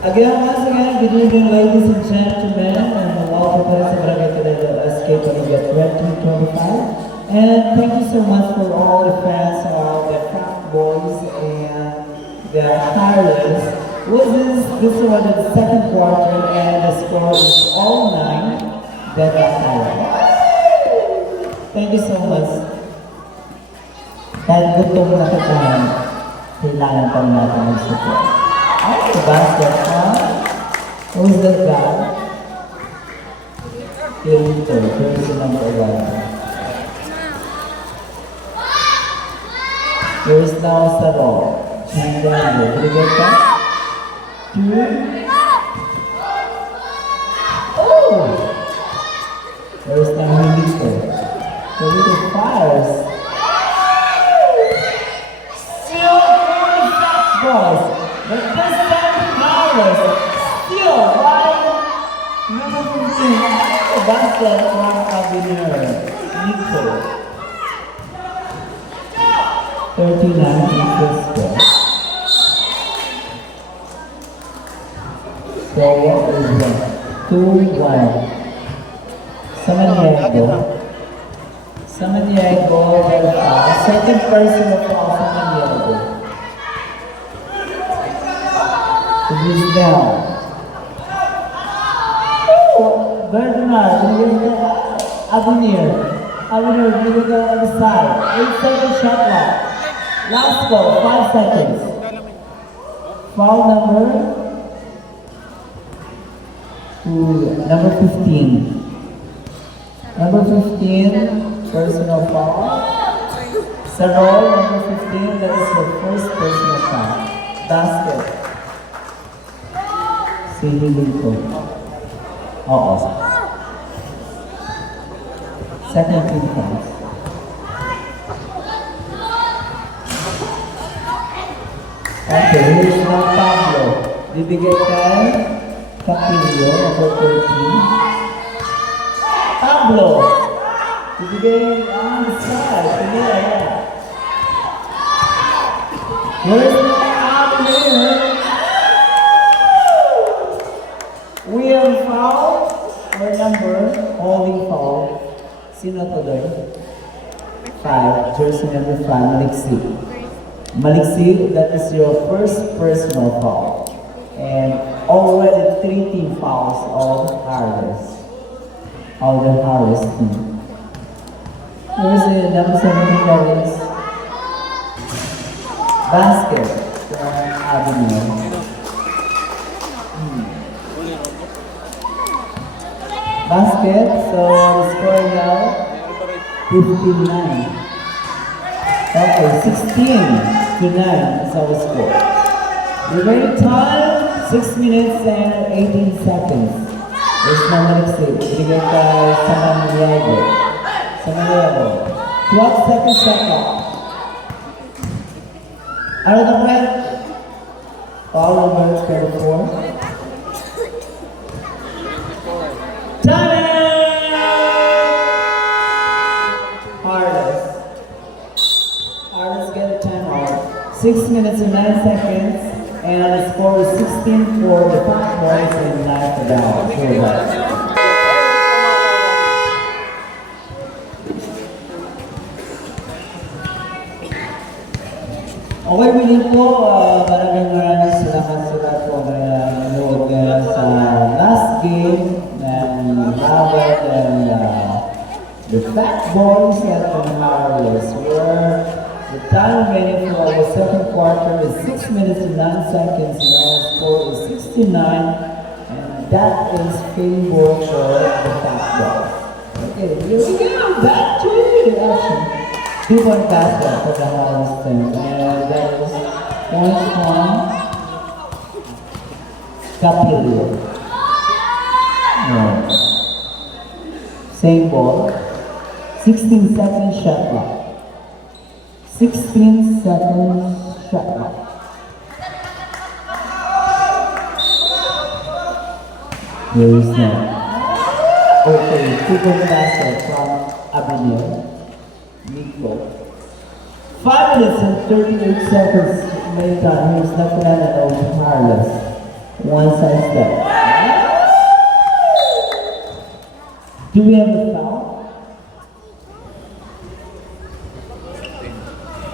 Again, once again, good evening, ladies and gentlemen, and welcome to the Barangay Escape Olivia 2025. And thank you so much for all the fans, all the fat boys, and the hirers. This was the second quarter, and the score is all 9. Thank you so much. Dahil gusto mo na kailangan, kailangan pa rin natin mag-support. Ay, the basket, huh? Who's that guy? Kirito, Kirito number 11. Here's now Saro. Chandango, did you get that? 2. Oh! There's now Hilito. Hilito fires. Still going fast, boys. But this time, Flowers. Still, right? Number 15. Basket from Abiner. Nico. 39 in Frisco. So what is that? 2-1. Samaniego. Samaniego, very fast. Second person of all, Samaniego. He's down. Oh, Bernard, Avenir. Avenir, you go on the side. 8-second shot clock. Last ball, 5 seconds. Foul number 15. Number 15, personal foul. Sarol, number 15, that is your first personal foul. Basket. Sililito. Oo. Second team counts. Okay, here's now Pablo. Bibigay kay Capillo, number 13. Pablo. Bibigay on the side. Bibigay. Here's now Abner. We have foul or number, holding foul. Sino to doon? 5, jersey number 5, Maliksi. Maliksi, that is your first personal foul. And already 3 team fouls of Harris. All the Harris team. Here's the number 17, that is basket from Avenue. Basket, so the score now 59. Okay, 16-9 is our score. Remaining time 6 minutes and 18 seconds. There's no Maliksi. Bigay kay Samaniego. 12 seconds shot clock. Out of the red. Foul number 34. Harris get a timeout. 6 minutes and 9 seconds, and the score is 16 for the Fat Boys and 9 for the Okay, willing po, maraming salamat po nanood sa last game ng Howard and the Fat Boys at the Harris, where the time remaining for the second quarter is 6 minutes and 9 seconds, and our score is 69, and that is favor for the Fat Boys. Okay, here we go, back to the action. 2-point basket for the Harris team, and that is points from Capillo. Same ball. 16 seconds shot clock. 16 seconds shot clock. There is no. Okay, 2-point basket from Avenir. Nico. 5 minutes and 38 seconds. May time. Here's Nathaniel Harris. One side step. Do we have a foul?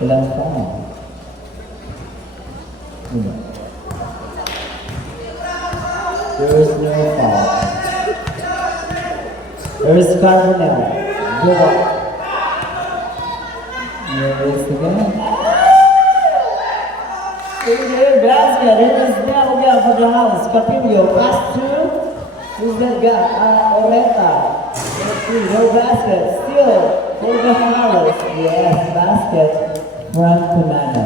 Walang foul. There is no foul. There is Carbonell. Go up. There is the gun. Basket. It is now again for the house. Capillo. Pass to. Who's that guy? Oreta. No basket. Still. For the house. Yes, basket. From Kunana.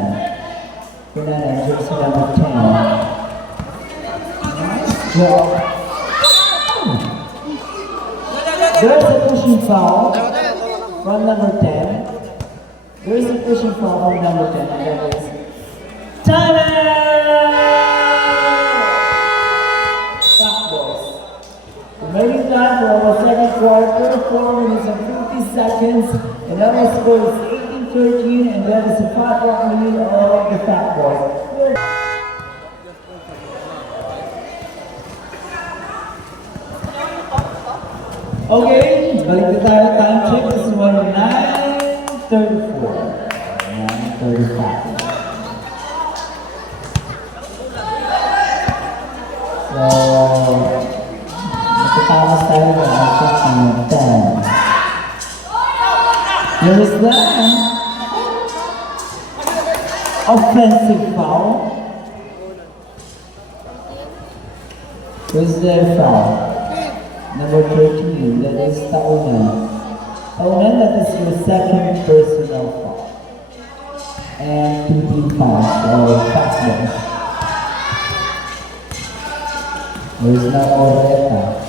Kunana, jersey number 10. Nice job. There's a pushing foul from number 10. There's a pushing foul from number 10. And that is time out! Backballs. Remaining time for our second quarter, 4 minutes and 50 seconds. And our score is 18-13, and that is a 5-point lead of the Fat Boys. Okay, balik na tayo. Time check is 9:34. 9:35. So, nakatawas tayo ng ating 10. Here is that. Offensive foul. Who's their foul? Number 13, that is Taunan. Taunan, that is your second personal foul. And 2 team fouls, or fastballs. There is now Oreta.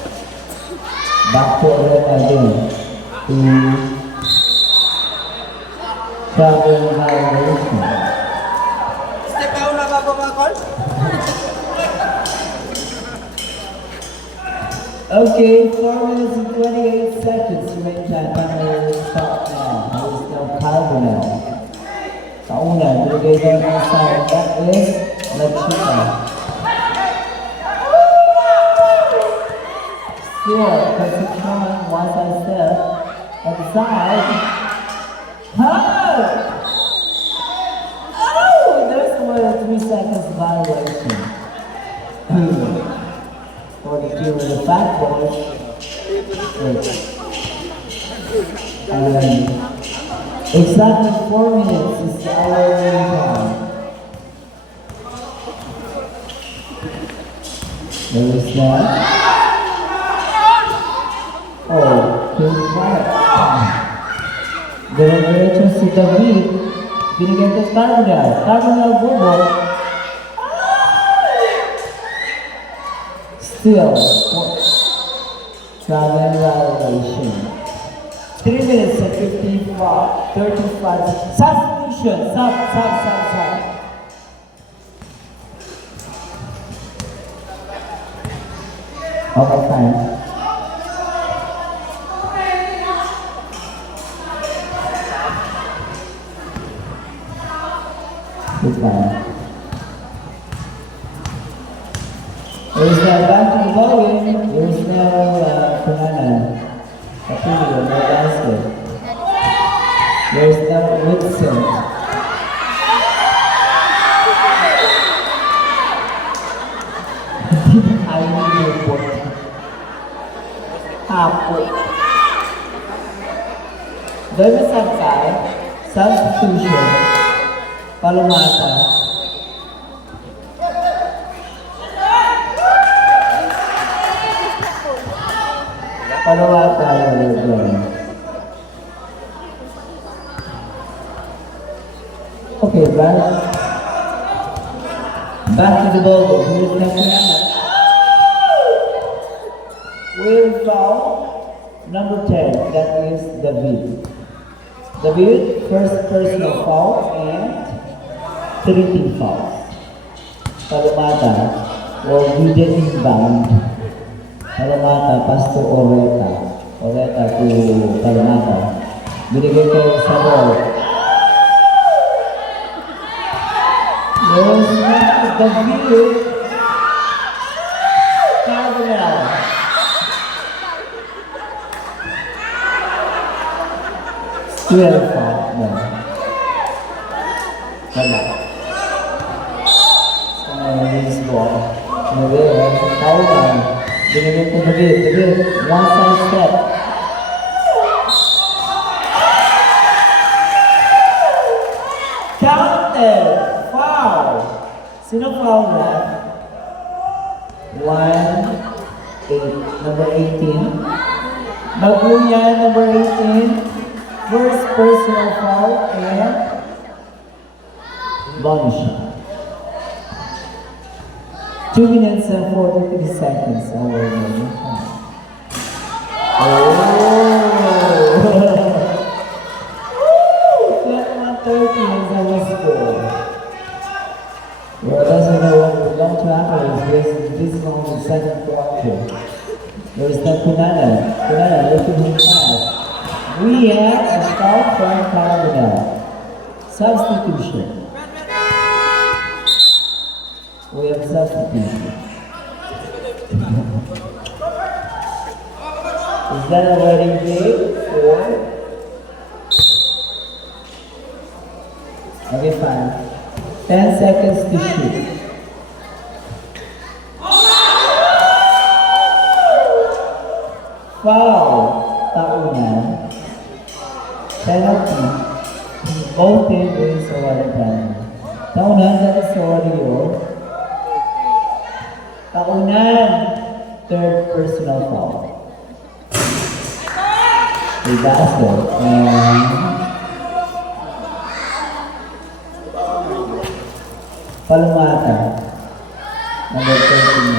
Back to Oreta again. To travel violation. Step down na bago mga call? Okay, 4 minutes and 28 seconds remaining time. Time will stop now. There is no Carbonell. Taunan, binigay doon ang side. That is Lachita. Still, Concepcion, one side step. At the side. Oh! Oh! There's more than 3 seconds violation. For the team of the Fat Boys. Exactly 4 minutes is our winning time. There is that. Oh, here's that. Diretso si David. Binigyan kay Carbonell. Carbonell bubol. Still, travel violation. 3 minutes and 35. Substitution. Sub. Okay, fine. It's fine. There is now back to the ballgame. There is now Kunana. Capillo, no basket. There is now Whitson. I need your book. Apo. Dahil masakay, substitution, palumata. Palumata yun. Okay, back to the ball. Here's Nacional. Will foul number 10, that is David. David, first personal foul and 3 team fouls. Palumata, well, we did inbound. Palumata, pass to Oreta. Oreta to Palumata. Binigay kayo sa ball. There's David. 12 foul. No. Wala. So, release ball. Miguel, foul na. Binigyan ko Miguel. One side step. Counted. Foul. Sino foul na? number 18. Magluya, number 18. First personal foul and bonus shot. 2 minutes and 43 seconds. Oh, oh. 30 is our score. Well, that's another long travelers. This is on the second quarter. There's that Punana. Punana, look at him pass. We have a foul from Carbonell. Substitution. We have substitution. Is that a wedding game? Or? Okay, fine. 10 seconds to shoot. Foul. Taunan. Penalty. Both teams is already done. Taunan, that is already yours. Taunan. Third personal foul. A basket. And Palmata. Number 13.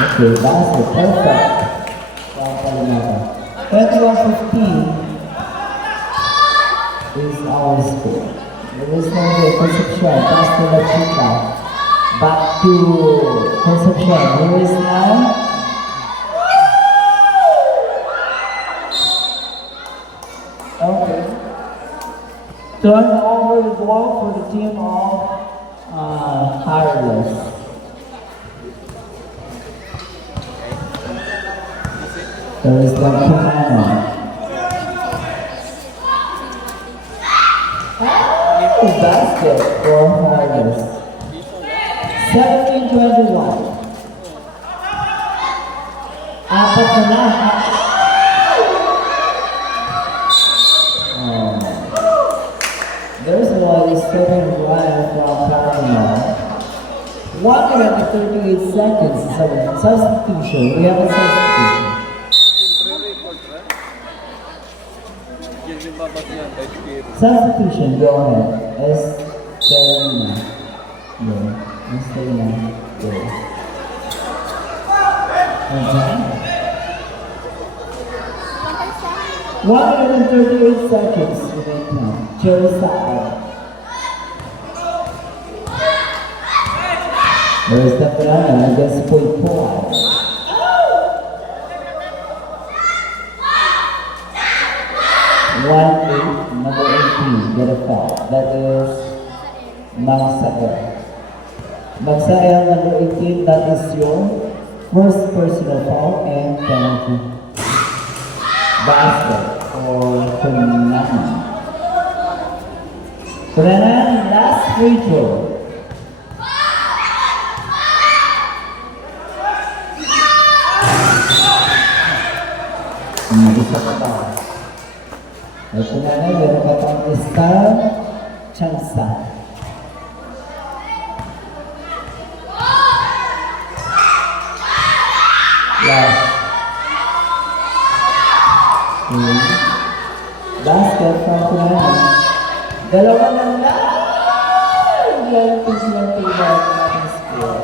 Okay, basket. Perfect. From Palmata. 21-15 is our score. There is no way. Concepcion. Pass to La Chica. Back to Concepcion. Here is now. Okay. Turn over the ball for the team of Harless. There is the Punana. Basket for Harless. 17-21. Apat na. There's one is 7 Ryan from Panama. 1 minute and 38 seconds. So, substitution. We have a substitution. Substitution, go ahead. Estelina. Yeah. Estelina. Yeah. Okay. 1 minute and 38 seconds. Cherry Side. There's the Banana against Poy. 1-8, number 18, get a foul. That is Magsael. Magsael, number 18, that is your first personal foul and penalty. Basket for Punana. Punana, last free throw. Isa pa ba? Ay Punana, meron ka pang isang tsansa. Last. Basket from Punana. Dalawa ng lang! Yan ang ating score.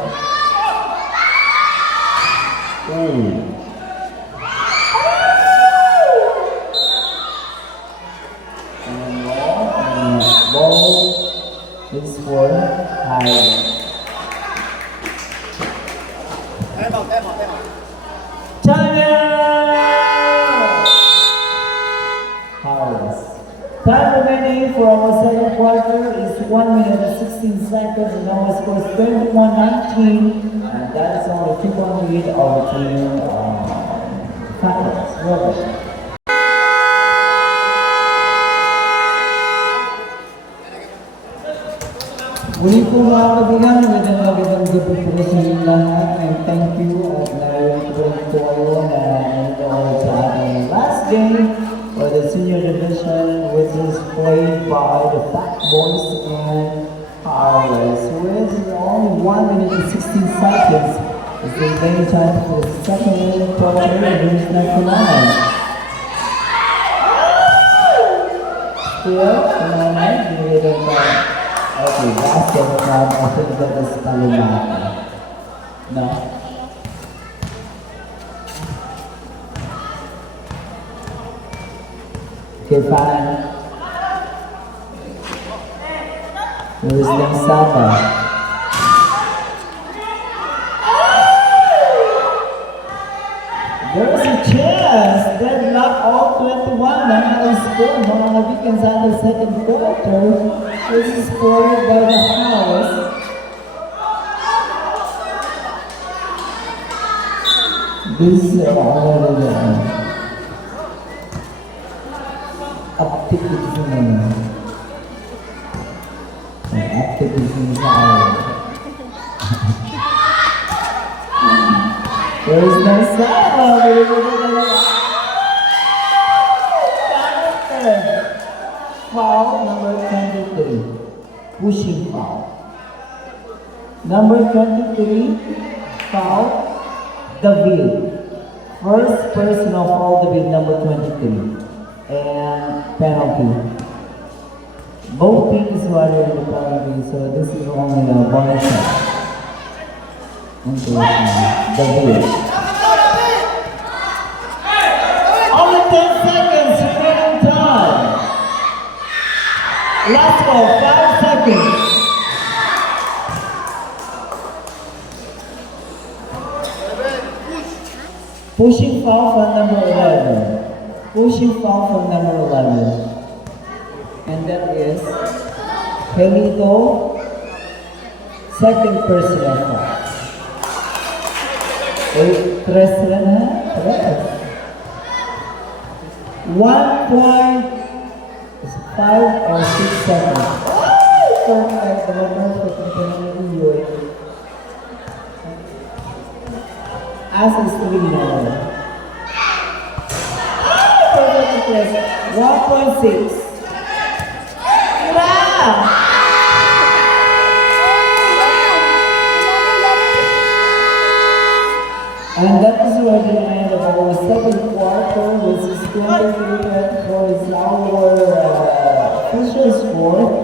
Ball is for Harless. Harless. Time remaining for our second quarter is 1 minute and 16 seconds, and our score is 21-19, and that is only 2-1 lead of the team Falcons. Robert. Muli po mga kaibigan, magandang gabi po sa inyo lahat and thank you at naroon po kayo na nanonood sa ating last game for the senior division which is played by the Fat Boys and Powerless with only 1 minute and 16 seconds. It's the remaining time for the second quarter against Nakulan. Still, binigyan pa. Okay, basket from, I think that is Kalimata. No? Okay, fine. Where's Lamsaba? There's a chance. Deadlock all 21 na score mga kaibigan sa the second quarter. This is scored by the house. This is uptick is uptick is there is no sound. Foul number 23, pushing foul. Number 23, foul, David. First personal foul, David, number 23. And penalty. Both teams were in the penalty, so this is only a bonus shot. David. Only 10 seconds remaining time. Last ball, 5 seconds. Pushing foul for number 11. Pushing foul for number 11. And that is Pelito, second personal foul. 3 lang ha? 1.5 or 6 seconds. Perfect. Perfect. As is 3 now. Perfect. 1.6. Wow! And that is where the end of our second quarter was 23 for our official score.